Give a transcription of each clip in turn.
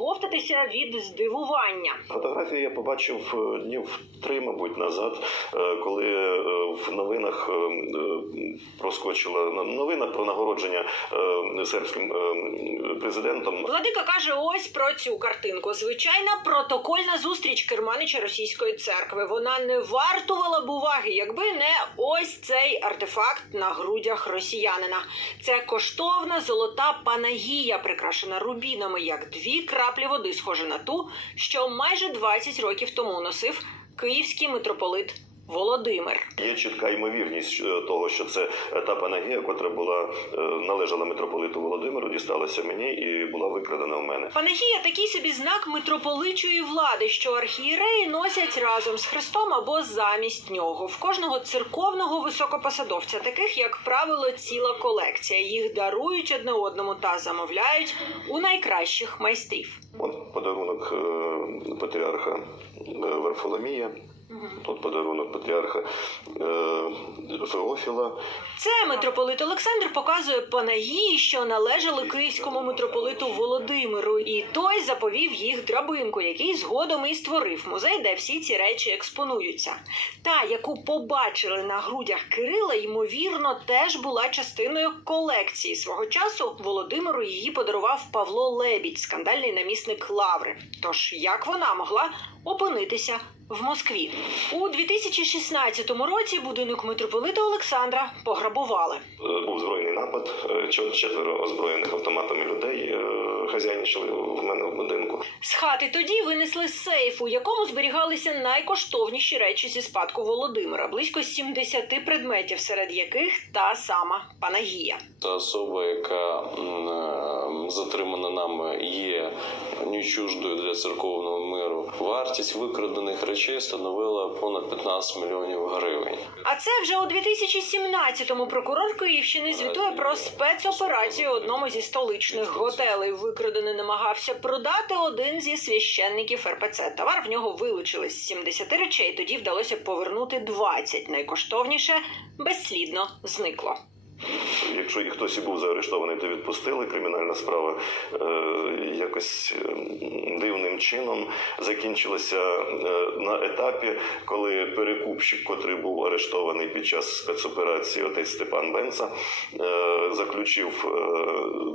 оговтатися від здивування. Фотографію я побачив е, днів три, мабуть, назад, е, коли е, в новинах проскочила новина про нагородження сербським президентом. Владика каже: ось про цю картинку. Звичайна протокольна зустріч керманича російської церкви. Вона не вартувала б уваги, якби не ось цей артефакт на грудях росіянина. Це коштовна золота панагія, прикрашена рубінами, як дві краплі води, схожа на ту, що майже 20 років тому носив київський митрополит Володимир. Є чітка ймовірність е, того, що це та панагія, котра була е, належала митрополиту Володимиру, дісталася мені і була викрадена в мене. Панагія такий собі знак митрополичої влади, що архієреї носять разом з Христом або замість нього. В кожного церковного високопосадовця, таких як правило, ціла колекція. Їх дарують одне одному та замовляють у найкращих майстрів. От подарунок е, патріарха Варфоломія. Тут подарунок патріарха е, Феофіла. Це митрополит Олександр показує Панагії, що належали київському митрополиту Володимиру, і той заповів їх драбинку, який згодом і створив музей, де всі ці речі експонуються. Та, яку побачили на грудях Кирила, ймовірно, теж була частиною колекції свого часу. Володимиру її подарував Павло Лебідь, скандальний намісник Лаври. Тож як вона могла опинитися в Москві у 2016 році будинок митрополита Олександра пограбували. Е, Був збройний напад. е, Четверо озброєних автоматами людей хазяйничали в мене в будинку. З хати тоді винесли сейф, у якому зберігалися найкоштовніші речі зі спадку Володимира, близько 70 предметів, серед яких та сама Панагія. Та особа, яка е, затримана нами, є нечуждою для церковного миру. Вартість викрадених речей становила понад 15 мільйонів гривень. А це вже у 2017-му прокурор Київщини звітує про спецоперацію одному зі столичних готелей. Викрадений намагався продати один зі священників РПЦ. Товар в нього вилучили з 70 речей. Тоді вдалося повернути 20. Найкоштовніше безслідно зникло. Якщо і хтось і був заарештований, то відпустили. Кримінальна справа е, якось е, дивним чином закінчилася е, на етапі, коли перекупщик, котрий був арештований під час спецоперації, отець Степан Бенца, е, заключив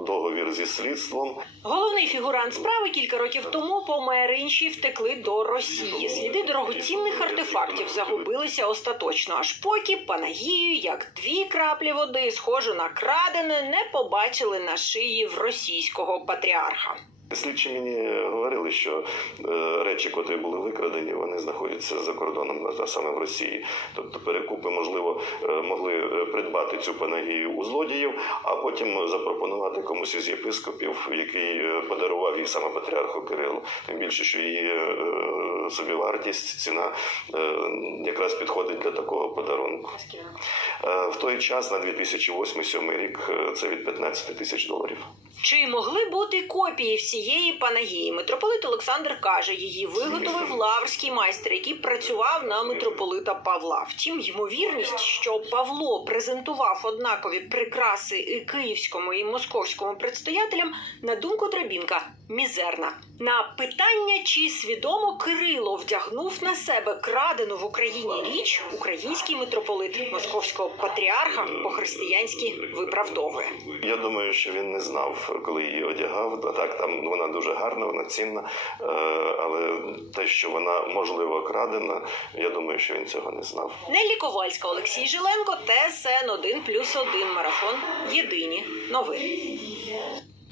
договір зі слідством. Головний фігурант справи кілька років тому помер, інші втекли до Росії. Сліди дорогоцінних артефактів загубилися остаточно, аж поки Панагію, як дві краплі води, схожу на крадене, не побачили на шиї в російського патріарха. Слідчі мені говорили, що е, речі, котрі були викрадені, вони знаходяться за кордоном, а саме в Росії. Тобто перекупи, можливо, е, могли е, придбати цю панагію у злодіїв, а потім запропонувати комусь із єпископів, який подарував її саме патріарху Кирилу. Тим більше, що її собівартість, ціна е, якраз підходить для такого подарунку. Е, В той час на 2008-2007 рік е, це від 15 тисяч доларів. Чи могли бути копії всієї Панагії? Митрополит Олександр каже, її виготовив лаврський майстер, який працював на митрополита Павла. Втім, ймовірність, що Павло презентував однакові прикраси і київському і московському предстоятелям, на думку Драбінка, мізерна. На питання, чи свідомо Кирило вдягнув на себе крадену в Україні річ, український митрополит московського патріарха по-християнськи виправдовує. Я думаю, що він не знав, коли її одягав. Так там вона дуже гарна, вона цінна. Е, Але те, що вона можливо крадена, я думаю, що він цього не знав. Неллі Ковальська, Олексій Жиленко, ТСН 1+,1 Марафон. Єдині новини.